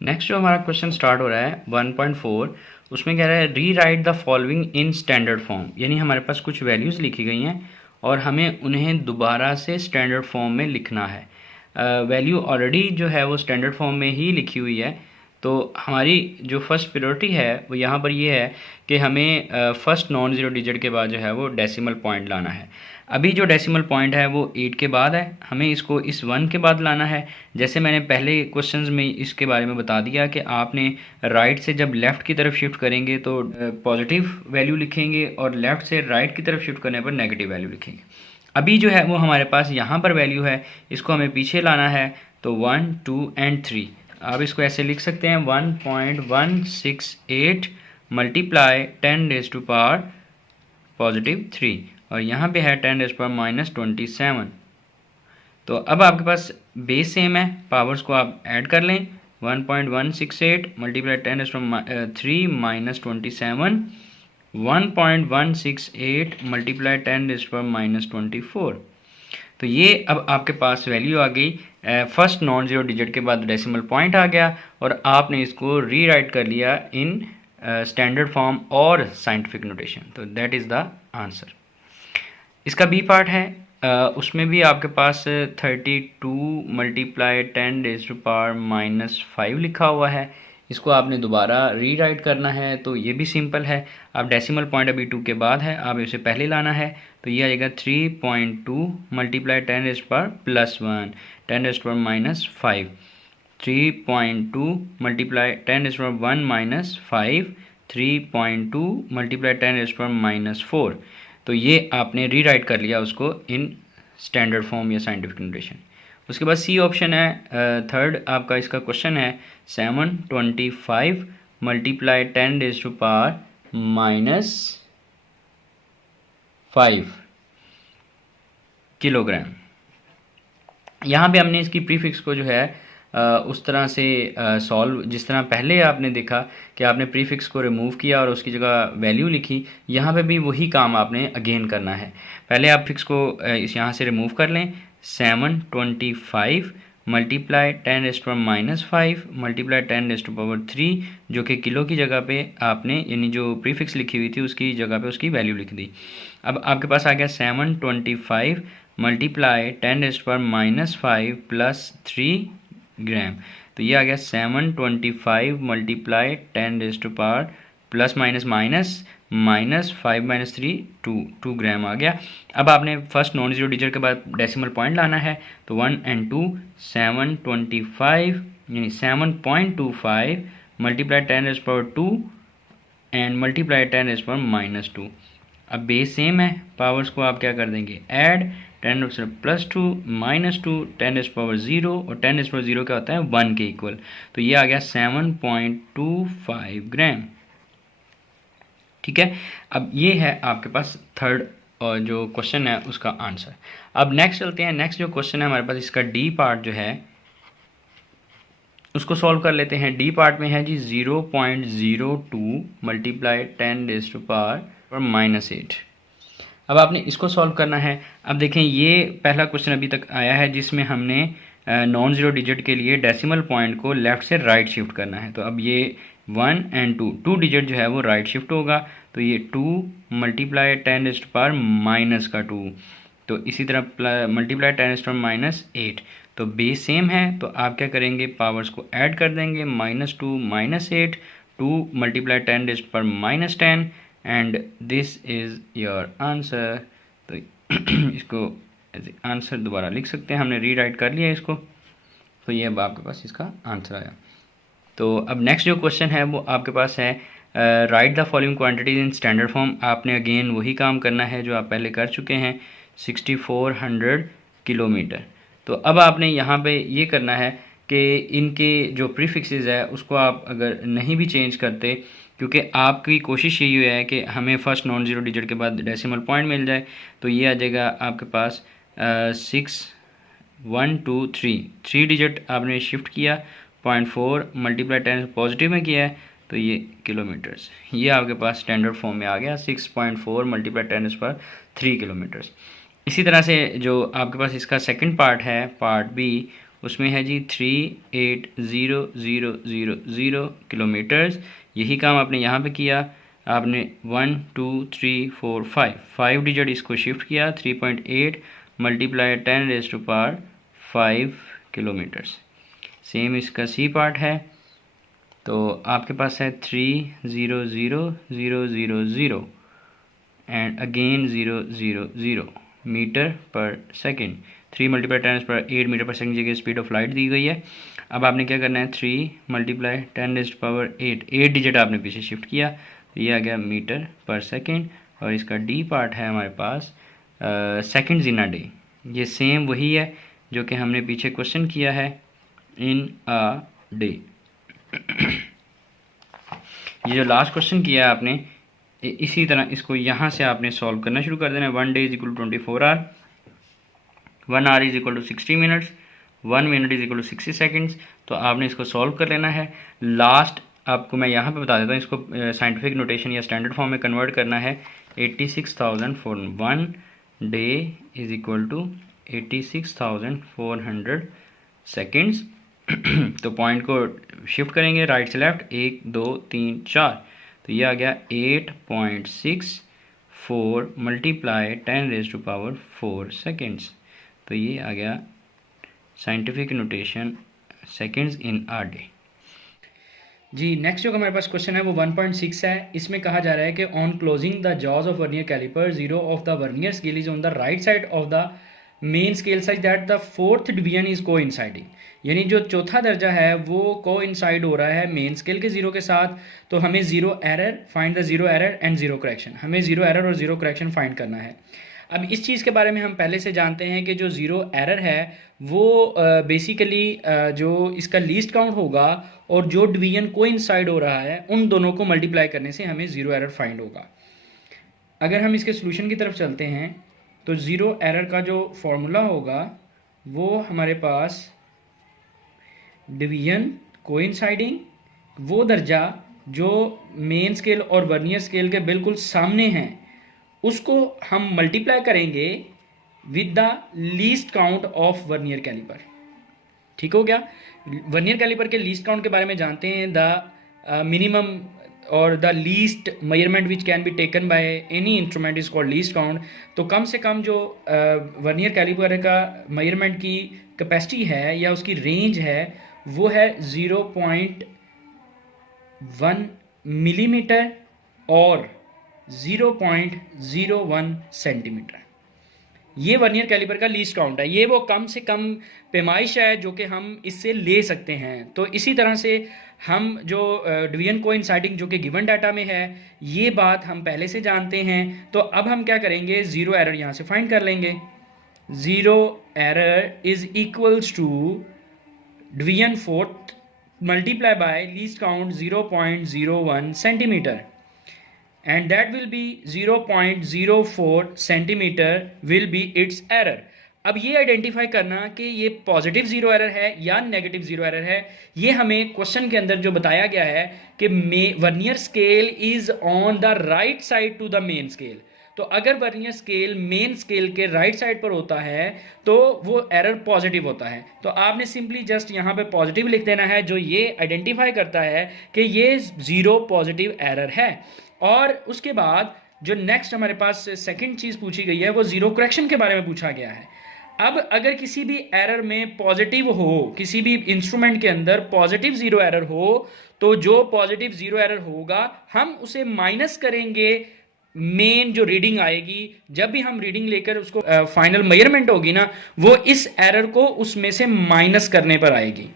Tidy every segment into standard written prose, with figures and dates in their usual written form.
Next जो हमारा question start हो रहा है 1.4, उसमें कह रहा है री right the following in standard form. यानी हमारे पास कुछ वैल्यूज़ लिखी गई हैं और हमें उन्हें दोबारा से स्टैंडर्ड फॉर्म में लिखना है। वैल्यू ऑलरेडी जो है वो स्टैंडर्ड फॉर्म में ही लिखी हुई है, तो हमारी जो फर्स्ट प्रायोरिटी है वो यहाँ पर ये है कि हमें फर्स्ट नॉन ज़ीरो डिजिट के बाद जो है वो डेसिमल पॉइंट लाना है। अभी जो डेसिमल पॉइंट है वो 8 के बाद है, हमें इसको इस 1 के बाद लाना है। जैसे मैंने पहले क्वेश्चंस में इसके बारे में बता दिया कि आपने राइट से जब लेफ़्ट की तरफ शिफ्ट करेंगे तो पॉजिटिव वैल्यू लिखेंगे और लेफ़्ट से राइट की तरफ शिफ्ट करने पर नेगेटिव वैल्यू लिखेंगे। अभी जो है वो हमारे पास यहाँ पर वैल्यू है, इसको हमें पीछे लाना है, तो 1, 2 एंड 3। आप इसको ऐसे लिख सकते हैं 1.168 multiply 10 raise to power positive 3 और यहाँ पे है 10 रेज़ टू पावर माइनस 27। तो अब आपके पास बेस सेम है, पावर्स को आप ऐड कर लें। 1.168 multiply 10 raise to power 3 minus 27, 1.168 multiply 10 raise to power minus 24। तो ये अब आपके पास वैल्यू आ गई। फर्स्ट नॉन ज़ीरो डिजिट के बाद डेसिमल पॉइंट आ गया और आपने इसको रीराइट कर लिया इन स्टैंडर्ड फॉर्म और साइंटिफिक नोटेशन। तो दैट इज़ द आंसर। इसका बी पार्ट है, उसमें भी आपके पास 32 multiply 10 raise to power minus 5 लिखा हुआ है। इसको आपने दोबारा रीराइट करना है, तो ये भी सिंपल है। आप डेसिमल पॉइंट अभी 2 के बाद है, आप इसे पहले लाना है, तो ये आ जाएगा 3.2 multiply 10 raise to power plus 1 10 raise to power minus 5, 3.2 multiply 10 raise to power 1 minus 5, 3.2 multiply 10 raise to power minus 4। तो ये आपने रीराइट कर लिया उसको इन स्टैंडर्ड फॉर्म या साइंटिफिक नोटेशन। उसके बाद सी ऑप्शन है, थर्ड आपका इसका क्वेश्चन है 725 multiply 10 raise to power minus 5 kilogram. यहाँ पे हमने इसकी प्रीफिक्स को जो है उस तरह से सॉल्व, जिस तरह पहले आपने देखा कि आपने प्रीफिक्स को रिमूव किया और उसकी जगह वैल्यू लिखी, यहाँ पे भी वही काम आपने अगेन करना है। पहले आप फिक्स को इस यहाँ से रिमूव कर लें। 725 multiply 10 raise to power minus 5 multiply 10 raise to power 3, जो कि किलो की जगह पे आपने यानी जो प्रीफिक्स लिखी हुई थी उसकी जगह पे उसकी वैल्यू लिख दी। अब आपके पास आ गया 725 multiply 10 raise to power minus 5 plus 3 gram. तो ये आ गया 725 multiply 10 raise to power plus minus minus minus 5 minus 3 2 gram आ गया। अब आपने फर्स्ट नॉन ज़ीरो डिजिट के बाद डेसिमल पॉइंट लाना है, तो 1 एंड 2 725 यानी 7.25 multiply 10 raise to power 2 and multiply 10 raise to power minus 2। अब बेस सेम है, पावर्स को आप क्या कर देंगे add, 10 raise to power plus 2 minus 2 10 raise to power 0 और 10 रेज़ टू पावर 0 क्या होता है 1 के इक्वल। तो ये आ गया 7.25 ग्राम। ठीक है, अब ये है आपके पास थर्ड और जो क्वेश्चन है उसका आंसर। अब नेक्स्ट चलते हैं। नेक्स्ट जो क्वेश्चन है हमारे पास, इसका डी पार्ट जो है उसको सॉल्व कर लेते हैं। डी पार्ट में है जी 0.02 multiply 10 raise to power minus 8। अब आपने इसको सॉल्व करना है। अब देखें ये पहला क्वेश्चन अभी तक आया है जिसमें हमने नॉन ज़ीरो डिजिट के लिए डेसिमल पॉइंट को लेफ़्ट से राइट शिफ्ट करना है। तो अब ये 1 एंड 2 डिजिट जो है वो राइट शिफ्ट होगा, तो ये 2 multiply 10 raise to power minus का 2, तो इसी तरह multiply 10 raise to power minus 8। तो बेस सेम है, तो आप क्या करेंगे पावर्स को ऐड कर देंगे, -2 -8, 2 multiply 10 raise to power minus 10 and this is your answer. तो इसको एज आंसर दोबारा लिख सकते हैं, हमने रीराइट कर लिया इसको। तो ये अब आपके पास इसका आंसर आया। तो अब नेक्स्ट जो क्वेश्चन है वो आपके पास है right the following quantities in standard form. आपने अगेन वही काम करना है जो आप पहले कर चुके हैं, 6400 किलोमीटर। तो अब आपने यहाँ पे ये करना है कि इनके जो प्रीफिक्सेस है उसको आप अगर नहीं भी चेंज करते, क्योंकि आपकी कोशिश यही है कि हमें फर्स्ट नॉन ज़ीरो डिजिट के बाद डेसिमल पॉइंट मिल जाए, तो ये आ जाएगा आपके पास 6 1 2 3 डिजिट आपने शिफ्ट किया, 0.4 मल्टीप्लाई 10 पॉजिटिव में किया है, तो ये किलोमीटर्स, ये आपके पास स्टैंडर्ड फॉर्म में आ गया 6.4 मल्टीप्लाई 10 पर 3 किलोमीटर्स। इसी तरह से जो आपके पास इसका सेकंड पार्ट है, पार्ट बी, उसमें है जी 380,000 किलोमीटर्स। यही काम आपने यहाँ पे किया, आपने 1 2 3 4 5 डिजिट इसको शिफ्ट किया, 3.8 मल्टीप्लाई 10⁵ किलोमीटर्स। सेम इसका सी पार्ट है, तो आपके पास है 300,000 एंड अगेन 000 मीटर पर सेकेंड। 3 मल्टीप्लाई 10⁸ मीटर पर सेकेंड जगह स्पीड ऑफ लाइट दी गई है। अब आपने क्या करना है, 3 मल्टीप्लाई 10⁸ 8 डिजिट आपने पीछे शिफ्ट किया, तो ये आ गया मीटर पर सेकेंड। और इसका डी पार्ट है हमारे पास सेकेंड्स इन अ डे। ये सेम वही है जो कि हमने पीछे क्वेश्चन किया है, इन अ डे। ये जो लास्ट क्वेश्चन किया है आपने, इसी तरह इसको यहाँ से आपने सॉल्व करना शुरू कर देना है। 1 day is equal to 24 hour, 1 hour is equal to 60 minutes, 1 minute is equal to 60 seconds. तो आपने इसको सॉल्व कर लेना है। लास्ट आपको मैं यहाँ पे बता देता हूँ, इसको साइंटिफिक नोटेशन या स्टैंडर्ड फॉर्म में कन्वर्ट करना है। 86,000 for 1 day is equal to 86,400 seconds. तो पॉइंट को शिफ्ट करेंगे राइट से लेफ्ट, 1 2 3 4, तो ये आ गया 8.64 मल्टीप्लाई 10⁴ सेकेंड्स। तो ये आ गया scientific notation seconds in a day. जी नेक्स्ट जो हमारे पास क्वेश्चन है वो 1.6 है। इसमें कहा जा रहा है कि on closing the jaws of vernier calliper, zero of the vernier scale is on the right side of the main scale such that the fourth division is coinciding. यानी जो चौथा दर्जा है वो को इंसाइड हो रहा है मेन स्केल के जीरो के साथ। तो हमें zero error, find the zero error and zero correction, हमें जीरो एरर और जीरो करेक्शन फाइंड करना है। अब इस चीज़ के बारे में हम पहले से जानते हैं कि जो ज़ीरो एरर है वो बेसिकली जो इसका लीस्ट काउंट होगा और जो डिवीजन को इंसाइड हो रहा है उन दोनों को मल्टीप्लाई करने से हमें ज़ीरो एरर फाइंड होगा। अगर हम इसके सोल्यूशन की तरफ चलते हैं तो ज़ीरो एरर का जो फॉर्मूला होगा वो हमारे पास डिवीजन कोइंसाइडिंग, वो दर्जा जो मेन स्केल और वर्नियर स्केल के बिल्कुल सामने हैं उसको हम मल्टीप्लाई करेंगे with the least count of vernier calliper. ठीक हो गया। वर्नियर कैलिपर के लीस्ट काउंट के बारे में जानते हैं, द मिनिमम और the least measurement which can be taken by any instrument is called least count. तो कम से कम जो वर्नियर कैलिपर का मेजरमेंट की कैपेसिटी है या उसकी रेंज है वो है 0.1 मिलीमीटर और 0.01 सेंटीमीटर। ये वर्नियर कैलिपर का लीस्ट काउंट है। ये वो कम से कम पैमाइश है जो कि हम इससे ले सकते हैं। तो इसी तरह से हम जो डिवीजन कोइंसाइडिंग जो कि गिवन डाटा में है ये बात हम पहले से जानते हैं। तो अब हम क्या करेंगे, ज़ीरो एरर यहाँ से फाइंड कर लेंगे। Zero error is equals to division fourth multiply by least count 0.01 centimetre and that will be 0.04 centimeter will be its error। अब ये आइडेंटिफाई करना कि ये पॉजिटिव जीरो एरर है या नेगेटिव जीरो एरर है, ये हमें क्वेश्चन के अंदर जो बताया गया है कि vernier scale is on the right side to the main scale. तो अगर वर्नियर स्केल मेन स्केल के राइट साइड पर होता है तो वो एरर पॉजिटिव होता है। तो आपने सिंपली जस्ट यहाँ पे पॉजिटिव लिख देना है जो ये आइडेंटिफाई करता है कि ये जीरो पॉजिटिव एरर है। और उसके बाद जो नेक्स्ट हमारे पास सेकंड चीज़ पूछी गई है वो जीरो करेक्शन के बारे में पूछा गया है। अब अगर किसी भी एरर में पॉजिटिव हो, किसी भी इंस्ट्रूमेंट के अंदर पॉजिटिव जीरो एरर हो, तो जो पॉजिटिव जीरो एरर होगा हम उसे माइनस करेंगे मेन जो रीडिंग आएगी। जब भी हम रीडिंग लेकर उसको फाइनल मेजरमेंट होगी ना, वो इस एरर को उसमें से माइनस करने पर आएगी।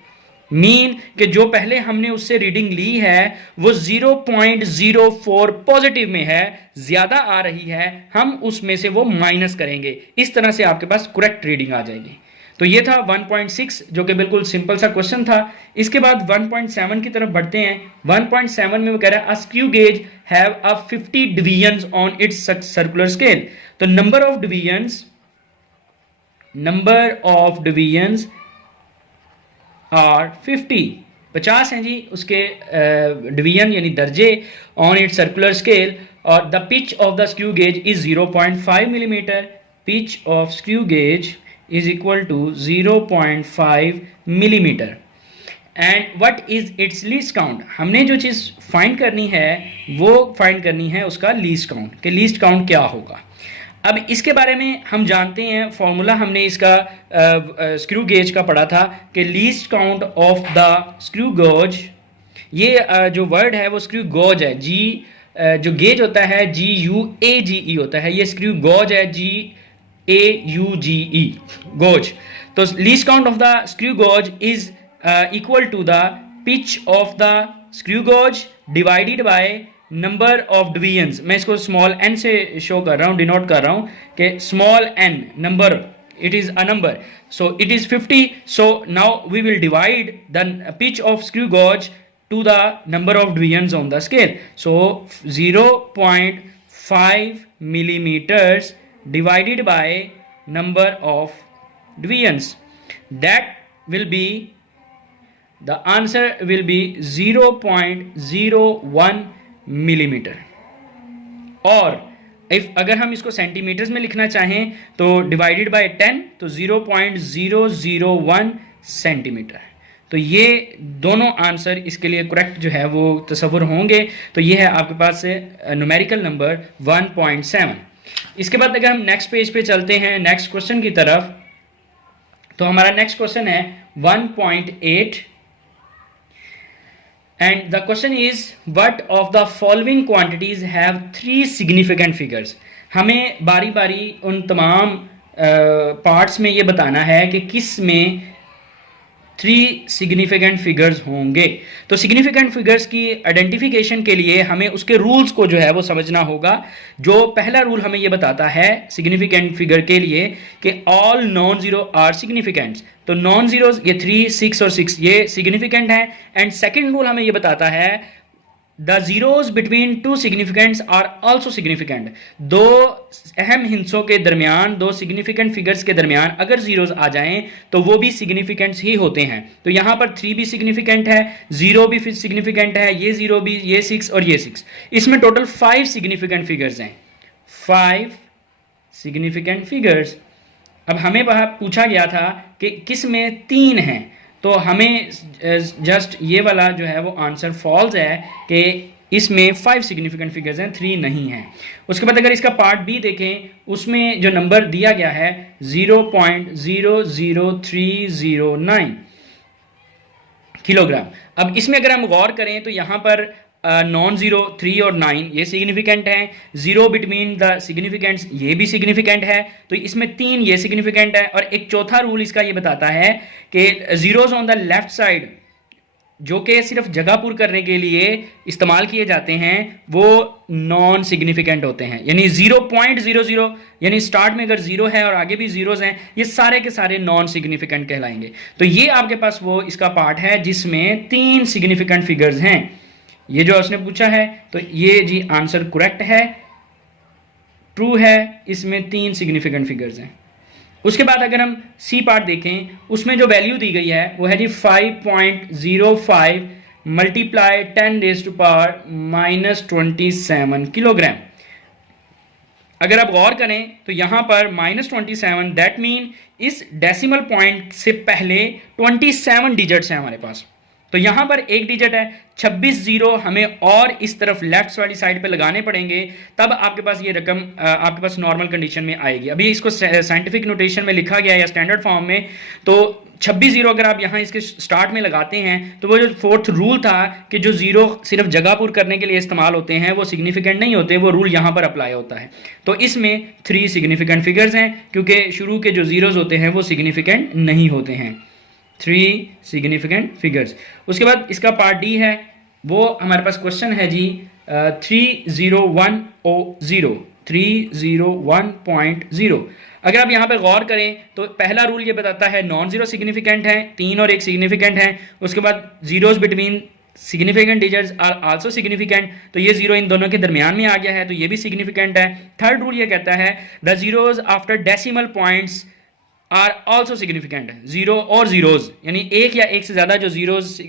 मीन कि जो पहले हमने उससे रीडिंग ली है वो 0.04 पॉजिटिव में है, ज्यादा आ रही है, हम उसमें से वो माइनस करेंगे। इस तरह से आपके पास करेक्ट रीडिंग आ जाएगी। तो ये था 1.6 जो कि बिल्कुल सिंपल सा क्वेश्चन था। इसके बाद 1.7 की तरफ बढ़ते हैं। 1.7 में वो कह रहा है a screw gauge have a 50 divisions on its circular scale. तो नंबर ऑफ डिवीजन्स आर 50 हैं जी उसके डिवीजन यानी दर्जे ऑन इट सर्कुलर स्केल। और the pitch of the screw gauge is 0.5 millimetre. Pitch of screw gauge is equal to 0.5 millimetre. And what is its least count, हमने जो चीज़ find करनी है वो फाइंड करनी है उसका लीस्ट काउंट, कि लीस्ट काउंट क्या होगा। अब इसके बारे में हम जानते हैं, फॉर्मूला हमने इसका स्क्रू गेज का पढ़ा था कि least count of the screw gauge, ये जो वर्ड है वो स्क्रू गॉज है, जी जो गेज होता है GUAGE होता है, ये स्क्रू गॉज है GAUGE, गॉज। तो least count of the screw gauge is equal to the pitch of the screw gauge divided by number of divisions. मैं इसको स्मॉल n से शो कर रहा हूँ, डिनोट कर रहा हूँ कि small n number, it is a number, so it is 50, so now we will divide the pitch of screw gauge to the number of divisions on the scale, so 0.5 millimeters divided by number of divisions, that will be, the answer will be 0.01 millimetre. और if अगर हम इसको centimetres में लिखना चाहें तो divided by 10, तो 0.001 centimetre. तो ये दोनों आंसर इसके लिए करेक्ट जो है वो तस्वुर होंगे। तो ये है आपके पास न्यूमेरिकल नंबर 1.7। इसके बाद अगर हम नेक्स्ट पेज पे चलते हैं, नेक्स्ट क्वेश्चन की तरफ, तो हमारा नेक्स्ट क्वेश्चन है 1.8 and the question is what of the following quantities have 3 significant figures। हमें बारी बारी उन तमाम पार्ट्स में ये बताना है कि किस में 3 सिग्निफिकेंट फिगर्स होंगे। तो सिग्निफिकेंट फिगर्स की आइडेंटिफिकेशन के लिए हमें उसके रूल्स को जो है वो समझना होगा। जो पहला रूल हमें ये बताता है सिग्निफिकेंट फिगर के लिए कि ऑल नॉन जीरो आर सिग्निफिकेंट्स, तो नॉन जीरोज ये 3, 6 और 6 ये सिग्निफिकेंट है। एंड सेकेंड रूल हमें ये बताता है the zeros between 2 significants are also significant. दो अहम हिस्सों के दरमियान, दो सिग्निफिकेंट फिगर्स के दरमियान अगर जीरोज आ जाएं तो वो भी सिग्निफिकेंट्स ही होते हैं। तो यहां पर 3 भी सिग्निफिकेंट है, 0 भी सिग्निफिकेंट है, ये 0 भी, ये 6 और ये 6। इसमें टोटल 5 सिग्निफिकेंट फिगर्स हैं, 5 सिग्निफिकेंट फिगर्स। अब हमें पूछा गया था कि किस में 3 हैं, तो हमें जस्ट ये वाला जो है वो आंसर फॉल्स है कि इसमें 5 सिग्निफिकेंट फिगर्स हैं, 3 नहीं हैं। उसके बाद अगर इसका पार्ट बी देखें, उसमें जो नंबर दिया गया है 0.00309 किलोग्राम। अब इसमें अगर हम गौर करें तो यहाँ पर नॉन जीरो 3 और 9 ये सिग्निफिकेंट हैं, 0 बिटवीन द सिग्निफिकेंट्स ये भी सिग्निफिकेंट है, तो इसमें 3 ये सिग्निफिकेंट है। और एक चौथा रूल इसका ये बताता है कि zeros on the left side जो कि सिर्फ जगह पूर करने के लिए इस्तेमाल किए जाते हैं वो नॉन सिग्निफिकेंट होते हैं, यानी 0.00, यानी स्टार्ट में अगर 0 है और आगे भी जीरोज हैं, ये सारे के सारे नॉन सिग्निफिकेंट कहलाएंगे। तो ये आपके पास वो इसका पार्ट है जिसमें 3 सिग्निफिकेंट फिगर्स हैं। ये जो उसने पूछा है तो ये जी आंसर करेक्ट है, ट्रू है, इसमें 3 सिग्निफिकेंट फिगर्स हैं। उसके बाद अगर हम सी पार्ट देखें, उसमें जो वैल्यू दी गई है वो है जी 5.05 मल्टीप्लाई 10⁻⁻27 किलोग्राम। अगर आप गौर करें तो यहां पर -27, दैट मीन इस डेसिमल पॉइंट से पहले 27 डिजिट्स हैं हमारे पास। तो यहां पर एक डिजिट है, 26 जीरो हमें और इस तरफ लेफ्ट वाली साइड पे लगाने पड़ेंगे, तब आपके पास ये रकम आपके पास नॉर्मल कंडीशन में आएगी। अभी इसको साइंटिफिक नोटेशन में लिखा गया है या स्टैंडर्ड फॉर्म में, तो 26 जीरो अगर आप यहाँ इसके स्टार्ट में लगाते हैं तो वो जो फोर्थ रूल था कि जो जीरो सिर्फ जगह पूर करने के लिए इस्तेमाल होते हैं वो सिग्निफिकेंट नहीं होते, वो रूल यहाँ पर अप्लाई होता है। तो इसमें 3 सिग्निफिकेंट फिगर्स हैं क्योंकि शुरू के जो जीरोज होते हैं वो सिग्निफिकेंट नहीं होते हैं। 3 सिग्निफिकेंट फिगर्स। उसके बाद इसका पार्ट डी है, वो हमारे पास क्वेश्चन है जी 301.0। अगर आप यहाँ पे गौर करें तो पहला रूल ये बताता है नॉन जीरो सिग्निफिकेंट है, 3 और 1 सिग्निफिकेंट है। उसके बाद zeros between significant digits are also significant, तो ये जीरो इन दोनों के दरमियान में आ गया है, तो ये भी सिग्निफिकेंट है। थर्ड रूल ये कहता है the zeros after decimal points are also significant है, जीरो और जीरोज यानी एक या एक से ज़्यादा जो जीरोज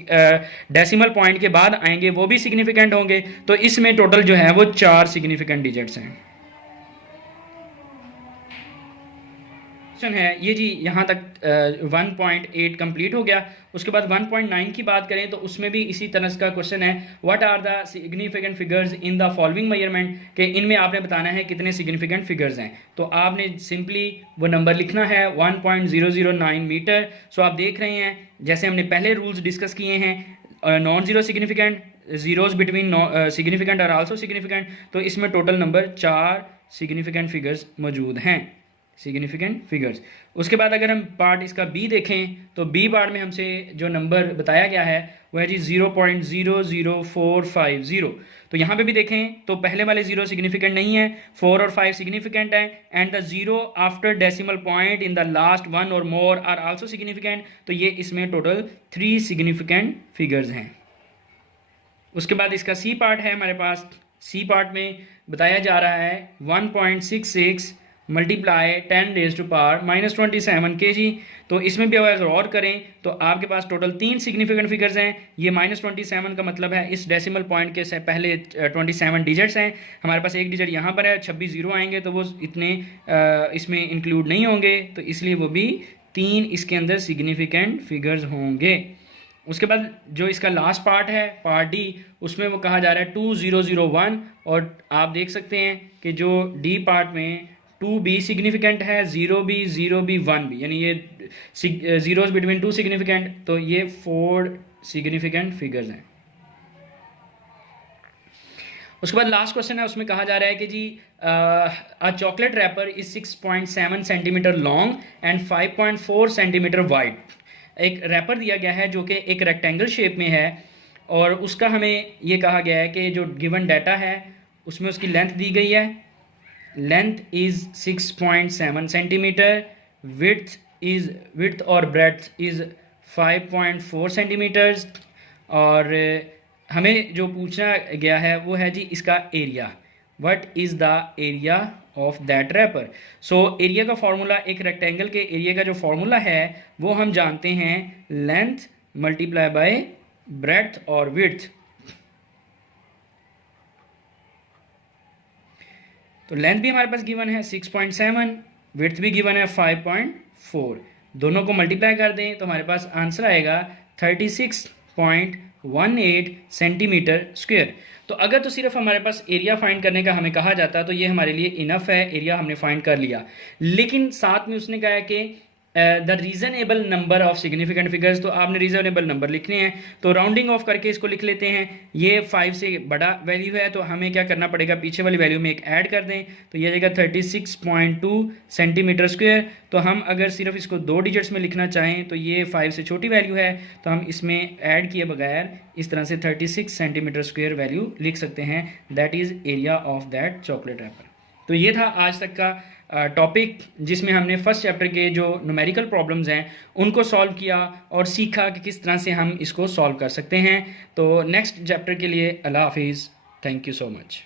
डेसिमल पॉइंट के बाद आएंगे वो भी सिग्निफिकेंट होंगे। तो इसमें टोटल जो है वो 4 सिग्निफिकेंट डिजिट्स हैं। क्वेश्चन है ये जी, यहाँ तक 1.8 कंप्लीट हो गया। उसके बाद 1.9 की बात करें तो उसमें भी इसी तरह का क्वेश्चन है, what are the significant figures in the following measurement, कि इनमें आपने बताना है कितने सिग्निफिकेंट फिगर्स हैं। तो आपने सिंपली वो नंबर लिखना है 1.009 मीटर। सो आप देख रहे हैं जैसे हमने पहले रूल्स डिस्कस किए हैं, non zero significant, zeros between significant और आल्सो सिग्निफिकेंट, तो इसमें टोटल नंबर 4 सिग्निफिकेंट फिगर्स मौजूद हैं, सिग्निफिकेंट फिगर्स। उसके बाद अगर हम पार्ट इसका बी देखें तो बी पार्ट में हमसे जो नंबर बताया गया है वो है जी 0.00450। तो यहाँ पे भी देखें तो पहले वाले 0 सिग्निफिकेंट नहीं है, 4 और 5 सिग्निफिकेंट है, and the 0 after decimal point in the last 1 और मोर आर आल्सो सिग्निफिकेंट। तो ये इसमें टोटल 3 सिग्निफिकेंट फिगर्स हैं। उसके बाद इसका सी पार्ट है हमारे पास। सी पार्ट में बताया जा रहा है 1.66 मल्टीप्लाई 10⁻⁻27 kg। तो इसमें भी अगर गौर करें तो आपके पास टोटल 3 सिग्निफिकेंट फिगर्स हैं। ये -27 का मतलब है इस डेसिमल पॉइंट के से पहले 27 डिजिट्स हैं। हमारे पास एक डिजिट यहाँ पर है, 26 जीरो आएंगे तो वो इतने इसमें इंक्लूड नहीं होंगे, तो इसलिए वो भी 3 इसके अंदर सिग्निफिकेंट फिगर्स होंगे। उसके बाद जो इसका लास्ट पार्ट है पार्ट डी, उसमें वो कहा जा रहा है 2001, और आप देख सकते हैं कि जो डी पार्ट में 2b सिग्निफिकेंट है, 0b 0b 1b, यानी ये जीरोज बिटवीन 2 सिग्निफिकेंट, तो ये 4 सिग्निफिकेंट फिगर्स हैं। उसके बाद लास्ट क्वेश्चन है, उसमें कहा जा रहा है कि जी a chocolate wrapper is 6.7 centimetre long and 5.4 centimetre wide. एक रैपर दिया गया है जो कि एक रेक्टेंगल शेप में है, और उसका हमें ये कहा गया है कि जो गिवन डाटा है उसमें उसकी लेंथ दी गई है, लेंथ इज़ 6.7 सेंटीमीटर, विड्थ और ब्रेड्थ इज़ 5.4 सेंटीमीटर्स, और हमें जो पूछना गया है वो है जी इसका area, what is the area of that wrapper. So area का फॉर्मूला, एक रेक्टेंगल के एरिया का जो फॉर्मूला है वो हम जानते हैं लेंथ मल्टीप्लाई बाय ब्रेड्थ और विड्थ। तो लेंथ भी हमारे पास गिवन है 6.7, विड्थ भी गिवन है 5.4, दोनों को मल्टीप्लाई कर दें तो हमारे पास आंसर आएगा 36.18 सेंटीमीटर स्क्वायर। तो अगर तो सिर्फ हमारे पास एरिया फाइंड करने का हमें कहा जाता तो ये हमारे लिए इनफ है, एरिया हमने फाइंड कर लिया। लेकिन साथ में उसने कहा है कि the reasonable number of significant figures, तो आपने रीज़नेबल नंबर लिखने हैं, तो राउंडिंग ऑफ करके इसको लिख लेते हैं। ये 5 से बड़ा वैल्यू है तो हमें क्या करना पड़ेगा, पीछे वाली वैल्यू में एक ऐड कर दें, तो ये जाएगा 36.2 सेंटीमीटर स्क्वायर। तो हम अगर सिर्फ इसको 2 डिजिट्स में लिखना चाहें तो ये 5 से छोटी वैल्यू है, तो हम इसमें ऐड किए बगैर इस तरह से 36 सेंटीमीटर स्क्वायर वैल्यू लिख सकते हैं, that is area of that chocolate wrapper. तो ये था आज तक का टॉपिक जिसमें हमने फर्स्ट चैप्टर के जो न्यूमेरिकल प्रॉब्लम्स हैं उनको सॉल्व किया और सीखा कि किस तरह से हम इसको सॉल्व कर सकते हैं। तो नेक्स्ट चैप्टर के लिए अल्लाह हाफिज़, थैंक यू सो मच।